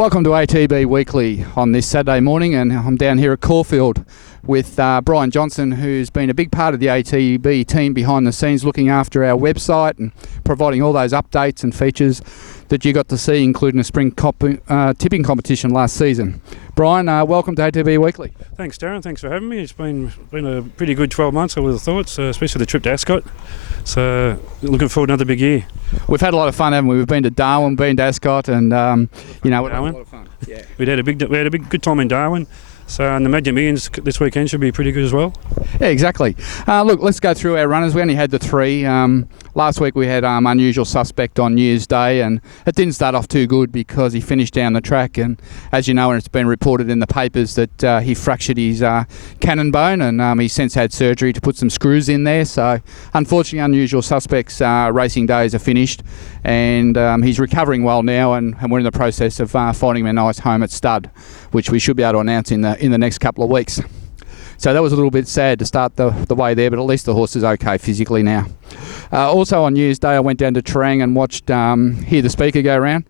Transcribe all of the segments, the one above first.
Welcome to ATB Weekly on this Saturday morning, and I'm down here at Caulfield with Brian Johnson, who's been a big part of the ATB team behind the scenes, looking after our website and providing all those updates and features that you got to see, including a spring tipping competition last season. Brian, welcome to ATB Weekly. Thanks, Darren. Thanks for having me. It's been a pretty good 12 months, I would have thought, especially the trip to Ascot. So looking forward to another big year. We've had a lot of fun, haven't we? We've been to Darwin, been to Ascot, and we've had a lot of fun. Yeah. We had a big good time in Darwin. So, and the Magic Millions this weekend should be pretty good as well. Yeah, exactly. Look, let's go through our runners. We only had the three. Last week we had Unusual Suspect on New Year's Day, and it didn't start off too good because he finished down the track, and as you know, and it's been reported in the papers that he fractured his cannon bone, and he's since had surgery to put some screws in there. So unfortunately, Unusual Suspect's racing days are finished, and he's recovering well now, and we're in the process of finding him a nice home at stud, which we should be able to announce in the next couple of weeks. So that was a little bit sad to start the way there, but at least the horse is okay physically now. Also on New Year's Day, I went down to Terang and watched Hear the Speaker go around.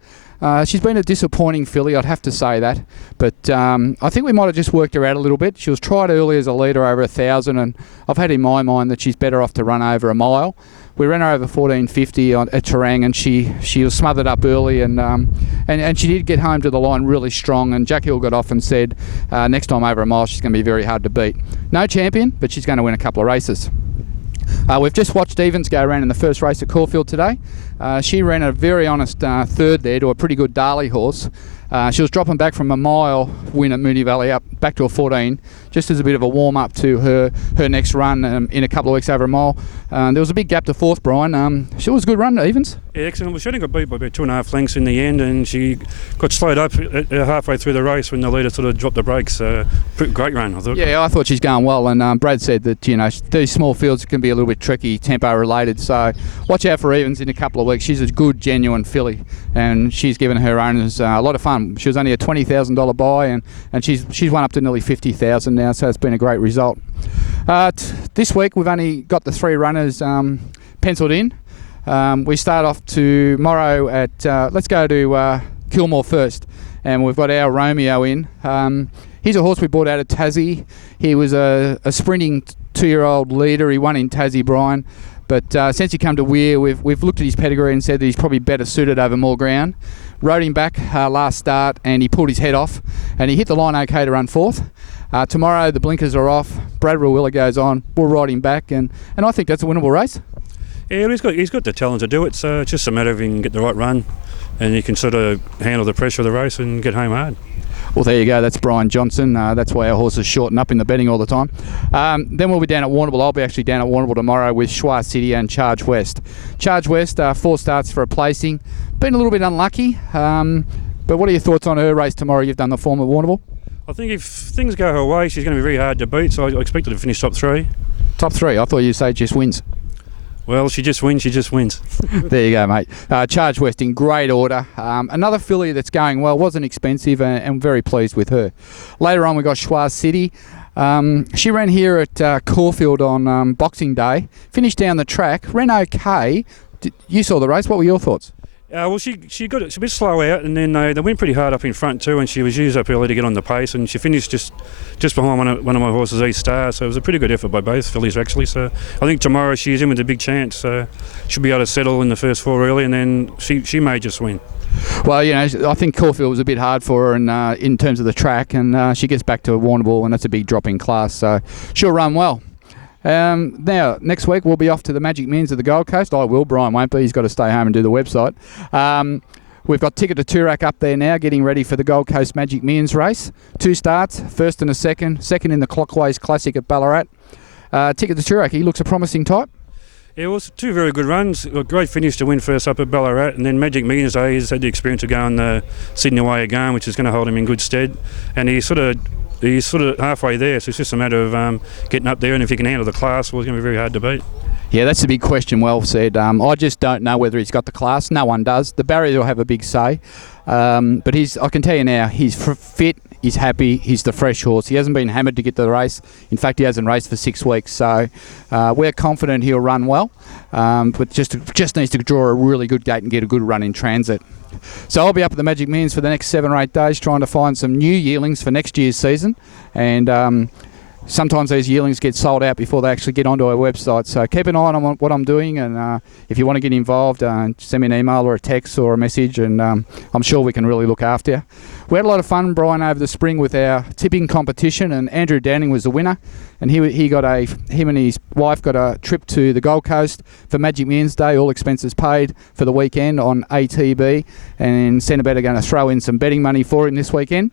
She's been a disappointing filly, I'd have to say that. But I think we might have just worked her out a little bit. She was tried early as a leader over 1,000, and I've had in my mind that she's better off to run over a mile. We ran her over 14.50 at Terang, and she was smothered up early, and she did get home to the line really strong. And Jack Hill got off and said, next time over a mile, she's going to be very hard to beat. No champion, but she's going to win a couple of races. We've just watched Evans go around in the first race at Caulfield today. She ran a very honest third there to a pretty good Darley horse. She was dropping back from a mile win at Moonee Valley up back to a 14, just as a bit of a warm-up to her next run in a couple of weeks over a mile. There was a big gap to fourth, Brian. She was a good run, Evans. Yeah, excellent. Well, she only got beat by about 2.5 lengths in the end, and she got slowed up halfway through the race when the leader sort of dropped the brakes. Great run, I thought. Yeah, I thought she's going well, and Brad said that these small fields can be a little bit tricky, tempo-related, so watch out for Evans in a couple of weeks. She's a good, genuine filly, and she's given her owners a lot of fun. She was only a $20,000 buy, and she's won up to nearly $50,000 now, so it's been a great result. This week we've only got the three runners penciled in. We start off tomorrow at, let's go to Kilmore first, and we've got our Romeo in. He's a horse we bought out of Tassie. He was a sprinting 2-year-old leader. He won in Tassie, Brian. But since he come to Weir, we've looked at his pedigree and said that he's probably better suited over more ground. Rode him back last start, and he pulled his head off, and he hit the line okay to run fourth. Tomorrow the blinkers are off. Brad Rawiller goes on. We'll ride him back, and I think that's a winnable race. Yeah, he's got the talent to do it. So it's just a matter of he can get the right run, and he can sort of handle the pressure of the race and get home hard. Well, there you go. That's Brian Johnson. That's why our horses shorten up in the betting all the time. Then we'll be down at Warrnambool. I'll be actually down at Warrnambool tomorrow with Schwa City and Charge West. Charge West, 4 starts for a placing. Been a little bit unlucky. But what are your thoughts on her race tomorrow? You've done the form at Warrnambool. I think if things go her way, she's going to be very hard to beat. So I expect her to finish top 3. Top 3? I thought you'd say just wins. Well, she just wins. There you go, mate. Charge West in great order. Another filly that's going well, wasn't expensive, and very pleased with her. Later on, we got Schwa City. She ran here at Caulfield on Boxing Day, finished down the track, ran okay. You saw the race. What were your thoughts? Well, she got it. She was a bit slow out, and then they went pretty hard up in front too, and she was used up early to get on the pace, and she finished just behind one of my horses, East Star. So it was a pretty good effort by both fillies actually. So I think tomorrow she's in with a big chance. She'll be able to settle in the first 4 early, and then she may just win. Well, I think Caulfield was a bit hard for her in terms of the track, and she gets back to Warrnambool, and that's a big drop in class. So she'll run well. Now, next week we'll be off to the Magic Millions of the Gold Coast. I will, Brian won't be. He's got to stay home and do the website. We've got Ticket to Toorak up there now, getting ready for the Gold Coast Magic Millions race. 2 starts, first and a second in the Clockways Classic at Ballarat. Ticket to Toorak, he looks a promising type. Yeah, well, it's 2 very good runs. A great finish to win first up at Ballarat, and then Magic Millions Day, he's had the experience of going the Sydney way again, which is going to hold him in good stead. And he's sort of halfway there, so it's just a matter of getting up there, and if he can handle the class, well, it's going to be very hard to beat. Yeah, that's a big question, well said. I just don't know whether he's got the class. No one does. The barrier will have a big say. But I can tell you now, he's fit, He's happy. He's the fresh horse. He hasn't been hammered to get to the race. In fact, he hasn't raced for 6 weeks. So we're confident he'll run well, but just needs to draw a really good gate and get a good run in transit. So I'll be up at the Magic Millions for the next 7 or 8 days trying to find some new yearlings for next year's season. And sometimes these yearlings get sold out before they actually get onto our website. So keep an eye on what I'm doing, and if you want to get involved, send me an email or a text or a message, and I'm sure we can really look after you. We had a lot of fun, Brian, over the spring with our tipping competition, and Andrew Downing was the winner. And him and his wife got a trip to the Gold Coast for Magic Millions Day, all expenses paid for the weekend on ATB, and Centrebet are going to throw in some betting money for him this weekend.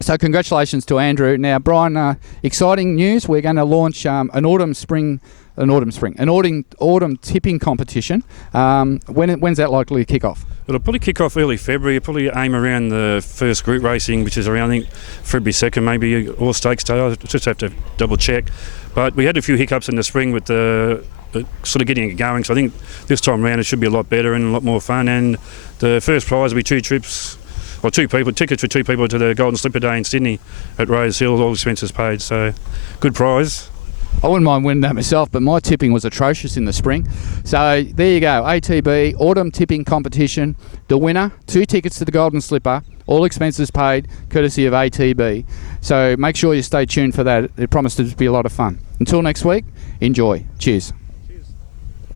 So congratulations to Andrew. Now, Brian, exciting news. We're going to launch an autumn tipping competition. When's that likely to kick off? It'll probably kick off early February. It'll probably aim around the first group racing, which is around, I think, February 2nd, maybe, or Stakes Day. I just have to double check. But we had a few hiccups in the spring with the sort of getting it going. So I think this time around it should be a lot better and a lot more fun. And the first prize will be tickets for 2 people to the Golden Slipper Day in Sydney at Rose Hill, all expenses paid. So good prize. I wouldn't mind winning that myself, but my tipping was atrocious in the spring. So there you go, ATB Autumn Tipping Competition. The winner, 2 tickets to the Golden Slipper, all expenses paid, courtesy of ATB. So make sure you stay tuned for that. It promises to be a lot of fun. Until next week, enjoy. Cheers.